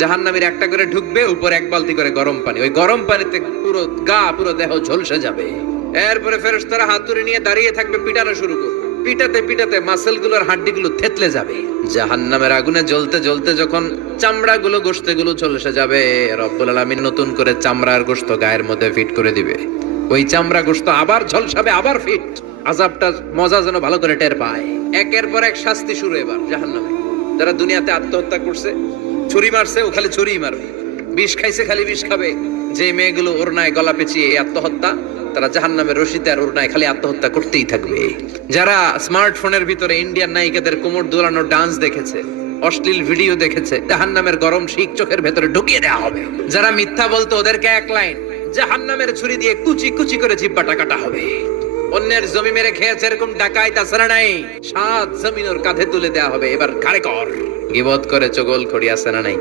জাহান্নামীর একটা করে ঢুকবে, উপর এক বালতি করে গরম পানি, ওই গরম পানিতে পুরো গা পুরো দেহ ঝলসে যাবে। এরপরে ফেরেশতারা হাতুড়ি নিয়ে দাঁড়িয়ে থাকবে, পিটানো শুরু করবে। পিটাতে পিটাতে মাসেল গুলোর হাড্ডি গুলো থেতলে যাবে। জাহান্নামের আগুনে জ্বলতে জ্বলতে যখন চামড়া গুলো গোশতে গুলো ঝলসে যাবে, রব্বুল আলামিন নতুন করে চামড়ার গোশত গায়ের মধ্যে ফিট করে দিবে। ওই চামড়া গোশত আবার ঝলসাবে, আবার ফিট। আযাবটা মজা যেন ভালো করে টের পায়। একের পর এক শাস্তি শুরু এবার জাহান্নামে। যারা দুনিয়াতে আত্মহত্যা করছে, ছুরি মারছে, ও খালি ছুরিই মারবে। বিষ খাইছে, খালি বিষ খাবে। যে মেয়েগুলো ওড়নায় গলা পেঁচিয়ে এই আত্মহত্যা, তারা জাহান্নামের রশিতে আর ওড়নায় খালি আত্মহত্যা করতেই থাকবে। যারা স্মার্টফোনের ভিতরে ইন্ডিয়ান নায়িকাদের কোমর দোলানো ডান্স দেখেছে, অশ্লীল ভিডিও দেখেছে, জাহান্নামের গরম শিক চোখের ভেতরে ঢুকিয়ে দেওয়া হবে। যারা মিথ্যা বলতো, ওদেরকে এক লাইন জাহান্নামের ছুরি দিয়ে কুচি কুচি করে জিহ্বাটা কাটা হবে। অন্যের জমি মেরে খেয়েছে এরকম ডাকাই তাছাড়া নাই, 7 জমিন ওর কাঁধে তুলে দেওয়া হবে। এবার ঘাড়ে কর। গীবত করে চগল খড়ি আছে না নাই?